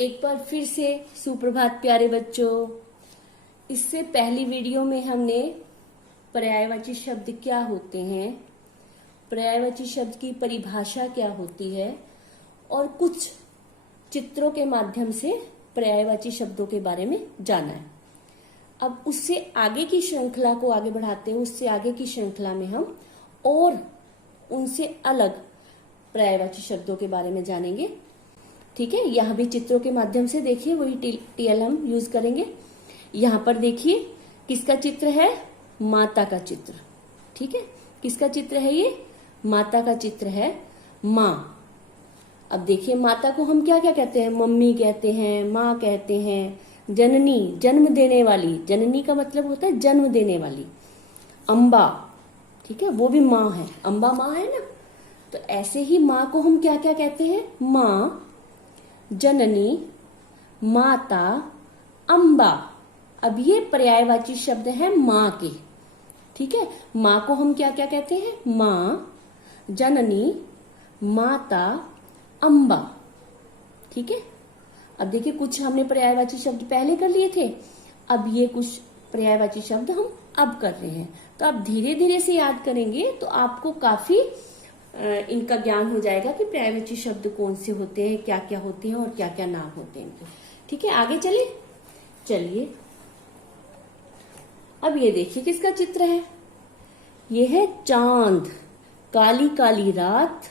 एक बार फिर से सुप्रभात प्यारे बच्चों। इससे पहली वीडियो में हमने पर्यायवाची शब्द क्या होते हैं, पर्यायवाची शब्द की परिभाषा क्या होती है और कुछ चित्रों के माध्यम से पर्यायवाची शब्दों के बारे में जाना है। अब उससे आगे की श्रृंखला को आगे बढ़ाते हैं। उससे आगे की श्रृंखला में हम और उनसे अलग पर्यायवाची शब्दों के बारे में जानेंगे। ठीक है, यहां भी चित्रों के माध्यम से देखिए, वही टीएल हम यूज करेंगे। यहां पर देखिए किसका चित्र है, माता का चित्र। ठीक है, किसका चित्र है ये, माता का चित्र है, माँ। अब देखिए माता को हम क्या क्या कहते हैं, मम्मी कहते हैं, माँ कहते हैं, जननी जन्म देने वाली, जननी का मतलब होता है जन्म देने वाली, अम्बा, ठीक है, वो भी माँ है, अम्बा माँ है ना। तो ऐसे ही माँ को हम क्या क्या कहते हैं, माँ, जननी, माता, अम्बा। अब ये पर्यायवाची शब्द है माँ के। ठीक है, माँ को हम क्या क्या कहते हैं, माँ, जननी, माता, अम्बा। ठीक है, अब देखिए कुछ हमने पर्यायवाची शब्द पहले कर लिए थे, अब ये कुछ पर्यायवाची शब्द हम अब कर रहे हैं। तो आप धीरे धीरे से याद करेंगे तो आपको काफी इनका ज्ञान हो जाएगा कि पर्यायवाची शब्द कौन से होते हैं, क्या क्या होते हैं और क्या क्या नाम होते हैं इनके। ठीक है, आगे चलिए। अब ये देखिए किसका चित्र है, ये है चांद। काली काली रात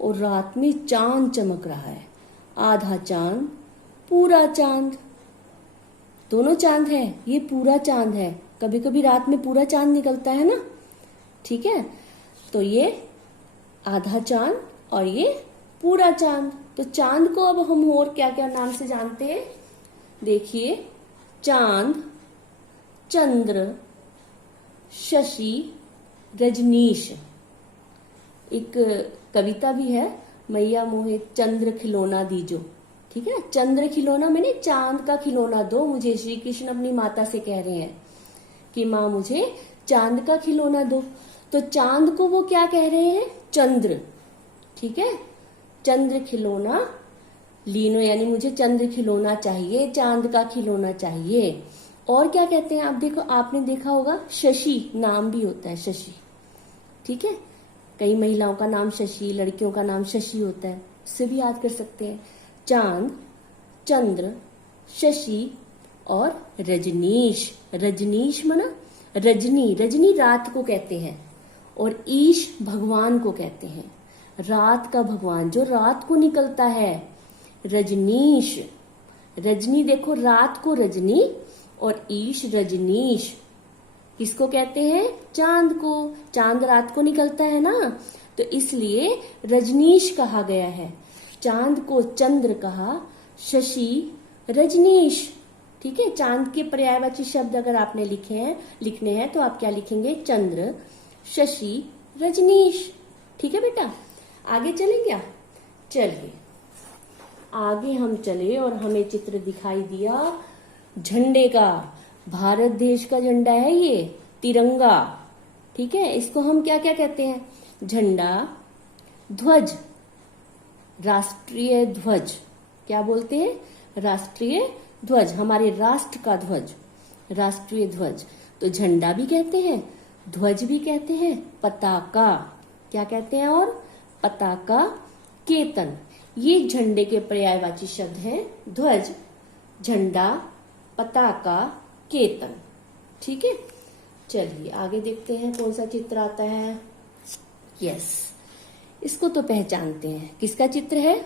और रात में चांद चमक रहा है, आधा चांद, पूरा चांद। दोनों चांद है, ये पूरा चांद है। कभी कभी रात में पूरा चांद निकलता है ना। ठीक है, तो ये आधा चांद और ये पूरा चांद। तो चांद को अब हम और क्या क्या नाम से जानते हैं, देखिए, चांद, चंद्र, शशि, रजनीश। एक कविता भी है, मैया मोहे चंद्र खिलौना दीजो। ठीक है, चंद्र खिलौना मैंने चांद का खिलौना दो मुझे, श्री कृष्ण अपनी माता से कह रहे हैं कि माँ मुझे चांद का खिलौना दो। तो चांद को वो क्या कह रहे हैं, चंद्र। ठीक है, चंद्र खिलौना लीनो, यानी मुझे चंद्र खिलौना चाहिए, चांद का खिलौना चाहिए। और क्या कहते हैं आप देखो, आपने देखा होगा शशि नाम भी होता है, शशि। ठीक है, कई महिलाओं का नाम शशि, लड़कियों का नाम शशि होता है, उससे भी याद कर सकते हैं। चांद, चंद्र, शशि और रजनीश। रजनीश मना रजनी, रजनी रात को कहते हैं और ईश भगवान को कहते हैं, रात का भगवान जो रात को निकलता है, रजनीश। रजनी देखो, रात को रजनी और ईश रजनीश। किसको कहते हैं, चांद को। चांद रात को निकलता है ना, तो इसलिए रजनीश कहा गया है। चांद को चंद्र कहा, शशि, रजनीश। ठीक है, चांद के पर्यायवाची शब्द अगर आपने लिखने हैं तो आप क्या लिखेंगे, चंद्र, शशि, रजनीश। ठीक है बेटा, आगे चलें क्या, चलिए आगे हम चले और हमें चित्र दिखाई दिया झंडे का। भारत देश का झंडा है ये, तिरंगा। ठीक है, इसको हम क्या क्या कहते हैं, झंडा, ध्वज, राष्ट्रीय ध्वज। क्या बोलते हैं, राष्ट्रीय ध्वज, हमारे राष्ट्र का ध्वज, राष्ट्रीय ध्वज। तो झंडा भी कहते हैं, ध्वज भी कहते हैं, पताका क्या कहते हैं, और पताका, केतन। ये झंडे के पर्यायवाची शब्द हैं, ध्वज, झंडा, पताका, केतन। ठीक है, चलिए आगे देखते हैं कौन सा चित्र आता है। यस, इसको तो पहचानते हैं, किसका चित्र है,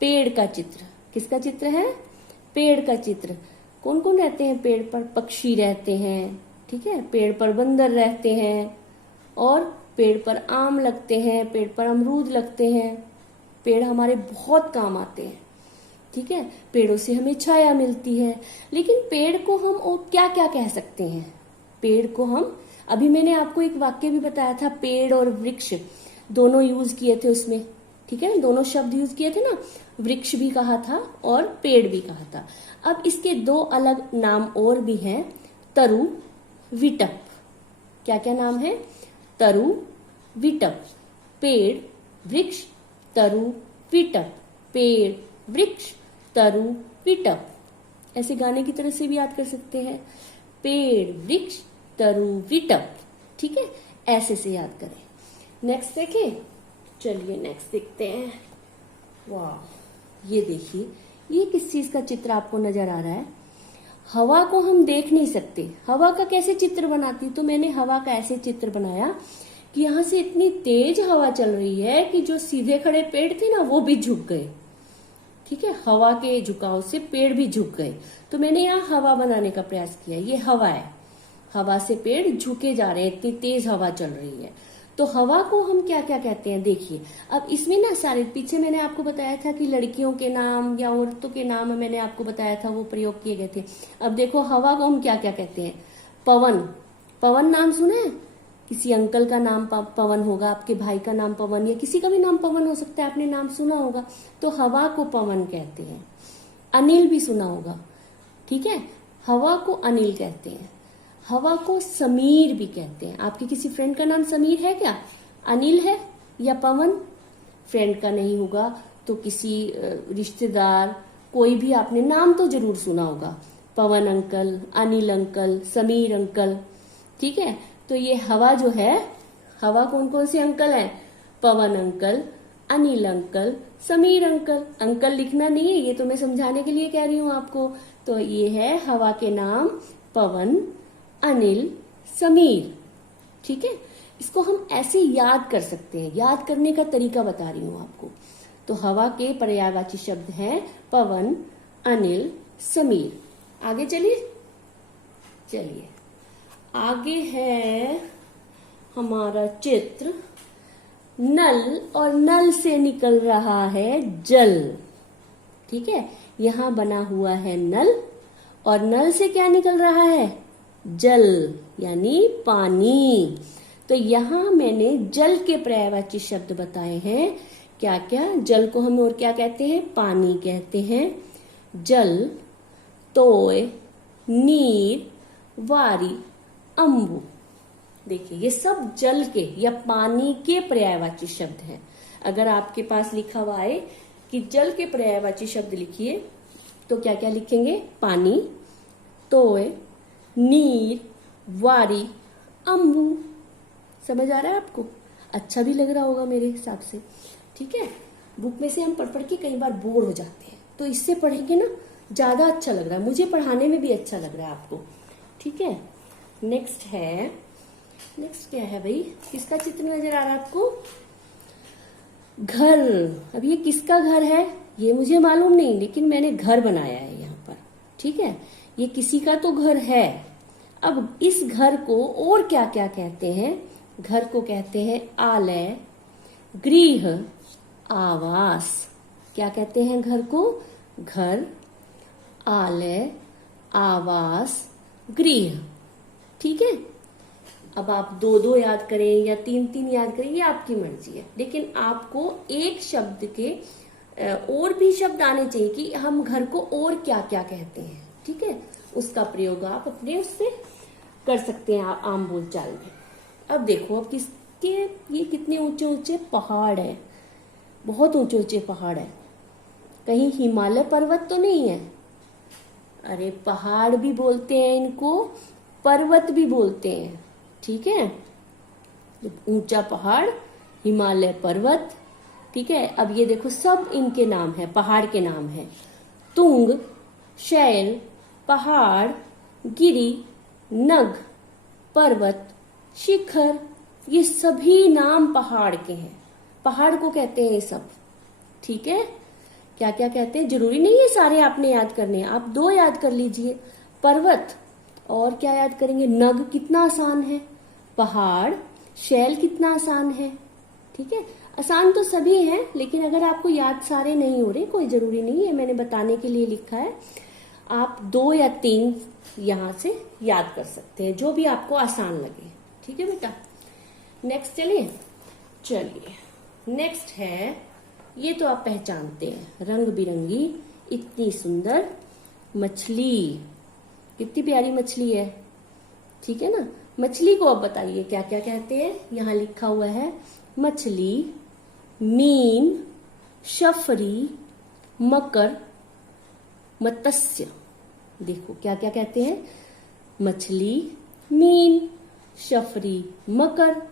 पेड़ का चित्र। किसका चित्र है, पेड़ का चित्र। कौन कौन रहते हैं पेड़ पर, पक्षी रहते हैं। ठीक है, पेड़ पर बंदर रहते हैं और पेड़ पर आम लगते हैं, पेड़ पर अमरूद लगते हैं। पेड़ हमारे बहुत काम आते हैं। ठीक है, पेड़ों से हमें छाया मिलती है। लेकिन पेड़ को हम और क्या क्या कह सकते हैं, पेड़ को हम, अभी मैंने आपको एक वाक्य भी बताया था, पेड़ और वृक्ष दोनों यूज किए थे उसमें। ठीक है, दोनों शब्द यूज किए थे ना, वृक्ष भी कहा था और पेड़ भी कहा था। अब इसके दो अलग नाम और भी हैं, तरु, विटप। क्या क्या नाम है, तरु, विटप। पेड़, वृक्ष, तरु, विटप, पेड़, वृक्ष, तरु विटप, ऐसे गाने की तरह से भी याद कर सकते हैं। पेड़ वृक्ष तरु विटप, ठीक है, ऐसे से याद करें। नेक्स्ट देखें, चलिए नेक्स्ट देखते हैं। वाह, ये देखिए, ये किस चीज का चित्र आपको नजर आ रहा है? हवा को हम देख नहीं सकते, हवा का कैसे चित्र बनाती? तो मैंने हवा का ऐसे चित्र बनाया कि यहां से इतनी तेज हवा चल रही है कि जो सीधे खड़े पेड़ थे ना वो भी झुक गए, ठीक है, हवा के झुकाव से पेड़ भी झुक गए। तो मैंने यहाँ हवा बनाने का प्रयास किया, ये हवा है, हवा से पेड़ झुके जा रहे हैं, इतनी तेज हवा चल रही है। तो हवा को हम क्या क्या कहते हैं? देखिए, अब इसमें ना सारे, पीछे मैंने आपको बताया था कि लड़कियों के नाम या औरतों के नाम मैंने आपको बताया था, वो प्रयोग किए गए थे। अब देखो हवा को हम क्या क्या कहते हैं? पवन, पवन नाम सुना है? किसी अंकल का नाम पवन होगा, आपके भाई का नाम पवन, या किसी का भी नाम पवन हो सकता है, आपने नाम सुना होगा, तो हवा को पवन कहते हैं। अनिल भी सुना होगा, ठीक है, हवा को अनिल कहते हैं। हवा को समीर भी कहते हैं। आपके किसी फ्रेंड का नाम समीर है क्या? अनिल है या पवन? फ्रेंड का नहीं होगा तो किसी रिश्तेदार, कोई भी आपने नाम तो जरूर सुना होगा, Pavan uncle, Anil uncle, Sameer uncle, ठीक है। तो ये हवा जो है, हवा कौन कौन से अंकल हैं? Pavan uncle, Anil uncle, Sameer uncle. Uncle लिखना नहीं है, ये तो मैं समझाने के लिए कह रही हूं आपको। तो ये है हवा के नाम पवन, अनिल, समीर, ठीक है। इसको हम ऐसे याद कर सकते हैं, याद करने का तरीका बता रही हूं आपको। तो हवा के पर्यायवाची शब्द हैं पवन, अनिल, समीर। आगे चलिए, चलिए आगे है हमारा चित्र, नल, और नल से निकल रहा है जल, ठीक है। यहां बना हुआ है नल, और नल से क्या निकल रहा है? जल, यानी पानी। तो यहां मैंने जल के पर्यायवाची शब्द बताए हैं। क्या क्या? जल को हम और क्या कहते हैं? पानी कहते हैं। जल, तोय, नीर, वारी, अंबु। देखिए, ये सब जल के या पानी के पर्यायवाची शब्द हैं। अगर आपके पास लिखा हुआ है कि जल के पर्यायवाची शब्द लिखिए, तो क्या क्या लिखेंगे? पानी, तोय, नीर, वारी, अंबु। समझ आ रहा है आपको? अच्छा भी लग रहा होगा मेरे हिसाब से, ठीक है। बुक में से हम पढ़ पढ़ के कई बार बोर हो जाते हैं, तो इससे पढ़ेंगे ना ज्यादा अच्छा लग रहा है, मुझे पढ़ाने में भी अच्छा लग रहा है आपको, ठीक है। नेक्स्ट है, नेक्स्ट क्या है भाई? किसका चित्र नजर आ रहा है आपको? घर। अब ये किसका घर है ये मुझे मालूम नहीं, लेकिन मैंने घर बनाया है यहाँ पर, ठीक है। ये किसी का तो घर है। अब इस घर को और क्या क्या कहते हैं? घर को कहते हैं आलय, गृह, आवास। क्या कहते हैं घर को? घर, आलय, आवास, गृह, ठीक है। अब आप दो दो याद करें या तीन तीन याद करें, ये आपकी मर्जी है, लेकिन आपको एक शब्द के और भी शब्द आने चाहिए कि हम घर को और क्या क्या कहते हैं, ठीक है। उसका प्रयोग आप अपने उससे कर सकते हैं आम बोलचाल में। अब देखो, अब किसके, ये कितने ऊंचे ऊंचे पहाड़ है, बहुत ऊंचे ऊंचे पहाड़ है। कहीं हिमालय पर्वत तो नहीं है? अरे पहाड़ भी बोलते हैं इनको, पर्वत भी बोलते हैं, ठीक है। ऊंचा पहाड़, हिमालय पर्वत, ठीक है। अब ये देखो, सब इनके नाम है, पहाड़ के नाम है। तुंग, शैल, पहाड़, गिरी, नग, पर्वत, शिखर, ये सभी नाम पहाड़ के हैं। पहाड़ को कहते हैं ये सब, ठीक है। क्या क्या कहते हैं? जरूरी नहीं है सारे आपने याद करने हैं, आप दो याद कर लीजिए। पर्वत, और क्या याद करेंगे? नग कितना आसान है, पहाड़, शैल कितना आसान है, ठीक है। आसान तो सभी हैं, लेकिन अगर आपको याद सारे नहीं हो रहे, कोई जरूरी नहीं है, मैंने बताने के लिए लिखा है। आप दो या तीन यहां से याद कर सकते हैं, जो भी आपको आसान लगे, ठीक है बेटा। नेक्स्ट चलिए, चलिए नेक्स्ट है, ये तो आप पहचानते हैं, रंग बिरंगी इतनी सुंदर मछली, कितनी प्यारी मछली है, ठीक है ना। मछली को अब बताइए क्या क्या कहते हैं? यहाँ लिखा हुआ है मछली, मीन, शफरी, मकर, मत्स्य। देखो क्या क्या कहते हैं, मछली, मीन, शफरी, मकर,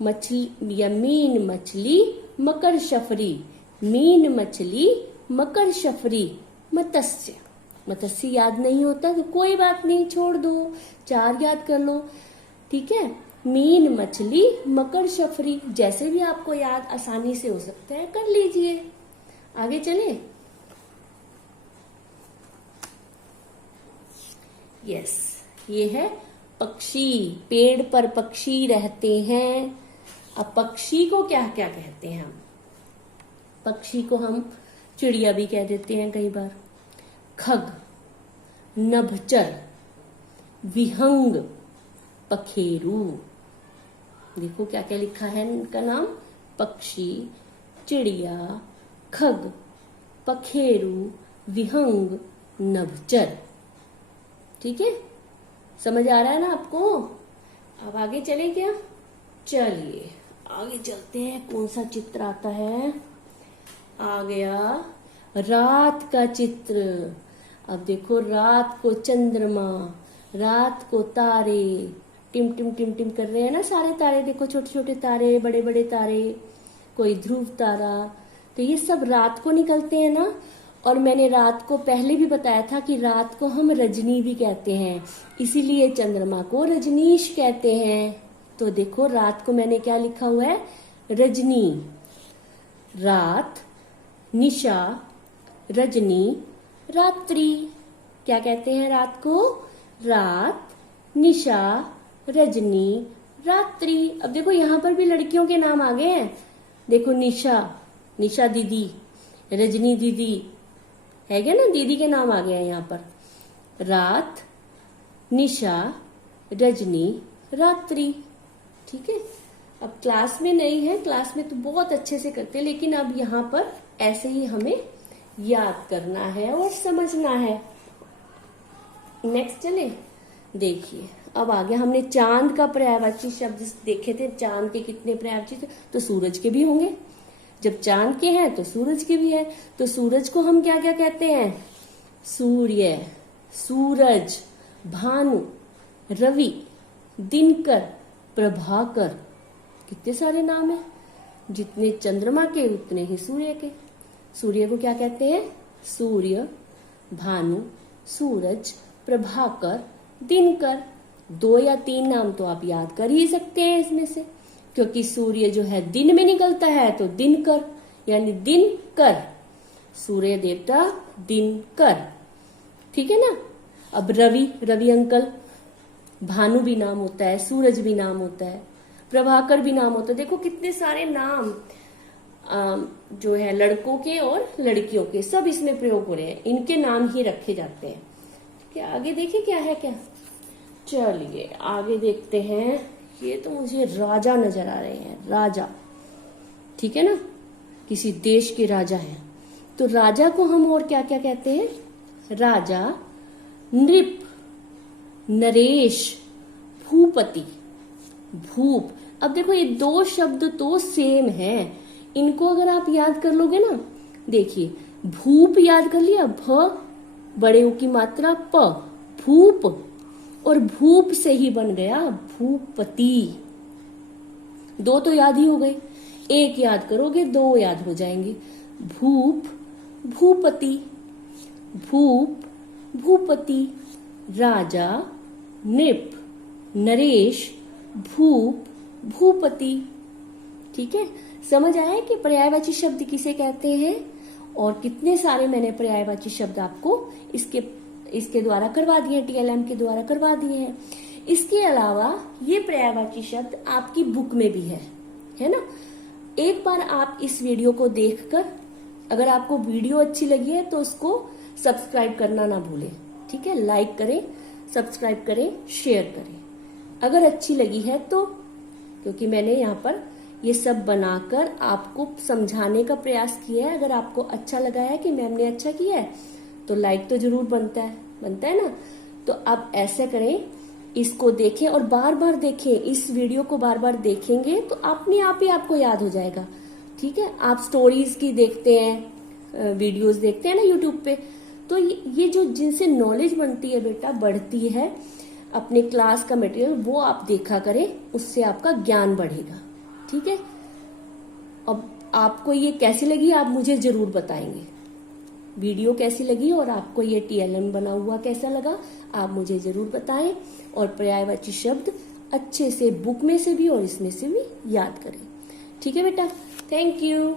मछली या मीन, मछली, मकर, शफरी, मीन, मछली, मकर, शफरी, मत्स्य। मत्स्य याद नहीं होता तो कोई बात नहीं, छोड़ दो, 4 याद कर लो, ठीक है। मीन, मछली, मकर, शफरी, जैसे भी आपको याद आसानी से हो सकता है कर लीजिए। आगे चले। यस, ये है पक्षी। पेड़ पर पक्षी रहते हैं। अब पक्षी को क्या क्या कहते हैं हम? पक्षी को हम चिड़िया भी कह देते हैं कई बार, खग, नभचर, विहंग, पखेरु। देखो क्या क्या लिखा है इनका नाम, पक्षी, चिड़िया, खग, पखेरु, विहंग, नभचर। ठीक है, समझ आ रहा है ना आपको? अब आगे चले क्या? चलिए आगे चलते हैं। कौन सा चित्र आता है? आ गया रात का चित्र। अब देखो, रात को चंद्रमा, रात को तारे टिम टिम टिम टिम कर रहे हैं ना, सारे तारे देखो, छोटे छोटे तारे, बड़े बड़े तारे, कोई ध्रुव तारा, तो ये सब रात को निकलते हैं ना। और मैंने रात को पहले भी बताया था कि रात को हम रजनी भी कहते हैं, इसीलिए चंद्रमा को रजनीश कहते हैं। तो देखो रात को मैंने क्या लिखा हुआ है, रजनी, रात, निशा, रजनी, रात्रि। क्या कहते हैं रात को? रात, निशा, रजनी, रात्रि। अब देखो यहाँ पर भी लड़कियों के नाम आ गए हैं। देखो निशा, निशा दीदी, रजनी दीदी, है क्या ना, दीदी के नाम आ गए हैं यहाँ पर। रात, निशा, रजनी, रात्रि। ठीक है, अब क्लास में नहीं है, क्लास में तो बहुत अच्छे से करते हैं, लेकिन अब यहाँ पर ऐसे ही हमें याद करना है और समझना है। नेक्स्ट चले, देखिए अब आ गया, हमने चांद का पर्यायवाची शब्द देखे थे। चांद के कितने पर्यायवाची थे? तो सूरज के भी होंगे, जब चांद के हैं तो सूरज के भी है। तो सूरज को हम क्या क्या कहते हैं? सूर्य, सूरज, भानु, रवि, दिनकर, प्रभाकर। कितने सारे नाम हैं, जितने चंद्रमा के उतने ही सूर्य के। सूर्य को क्या कहते हैं? सूर्य, भानु, सूरज, प्रभाकर, दिनकर। 2 या 3 नाम तो आप याद कर ही सकते हैं इसमें से, क्योंकि सूर्य जो है दिन में निकलता है तो दिनकर, यानी दिनकर, सूर्य देवता दिनकर। ठीक है ना। अब रवि, रवि अंकल, भानु भी नाम होता है, सूरज भी नाम होता है, प्रभाकर भी नाम होता है। देखो कितने सारे नाम जो है लड़कों के और लड़कियों के सब इसमें प्रयोग हो रहे हैं, इनके नाम ही रखे जाते हैं। क्या आगे देखिए क्या है क्या? चलिए आगे देखते हैं। ये तो मुझे राजा नजर आ रहे हैं, राजा, ठीक है ना, किसी देश के राजा हैं। तो राजा को हम और क्या क्या कहते हैं? राजा, नृप, नरेश, भूपति, भूप। अब देखो ये 2 शब्द तो सेम हैं, इनको अगर आप याद कर लोगे ना, देखिए भूप याद कर लिया, भ बड़े ऊ की मात्रा प, भूप, और भूप से ही बन गया भूपति। 2 तो याद ही हो गए, 1 याद करोगे 2 याद हो जाएंगे। भूप, भूपति, भूप, भूपति, राजा, नृप, नरेश, भूप, भूपति। ठीक है, समझ आया कि पर्यायवाची शब्द किसे कहते हैं, और कितने सारे मैंने पर्यायवाची शब्द आपको इसके द्वारा करवा दिए, टीएलएम के द्वारा करवा दिए हैं। इसके अलावा ये पर्यायवाची शब्द आपकी बुक में भी है ना। एक बार आप इस वीडियो को देखकर, अगर आपको वीडियो अच्छी लगी है तो उसको सब्सक्राइब करना ना भूलें। ठीक है, लाइक करें, सब्सक्राइब करें, शेयर करें अगर अच्छी लगी है तो, क्योंकि मैंने यहाँ पर ये सब बनाकर आपको समझाने का प्रयास किया है। अगर आपको अच्छा लगा है कि मैम ने अच्छा किया है तो लाइक तो जरूर बनता है ना। तो आप ऐसा करें, इसको देखें और बार बार देखें, इस वीडियो को बार बार देखेंगे तो अपने आप ही आपको याद हो जाएगा। ठीक है, आप स्टोरीज की देखते हैं, वीडियोस देखते हैं ना यूट्यूब पे, तो ये जो जिनसे नॉलेज बनती है बेटा, बढ़ती है, अपने क्लास का मटेरियल वो आप देखा करें, उससे आपका ज्ञान बढ़ेगा। ठीक है। अब आपको ये कैसी लगी आप मुझे जरूर बताएंगे, वीडियो कैसी लगी और आपको ये TLM बना हुआ कैसा लगा आप मुझे जरूर बताएं। और पर्यायवाची शब्द अच्छे से बुक में से भी और इसमें से भी याद करें। ठीक है बेटा, थैंक यू।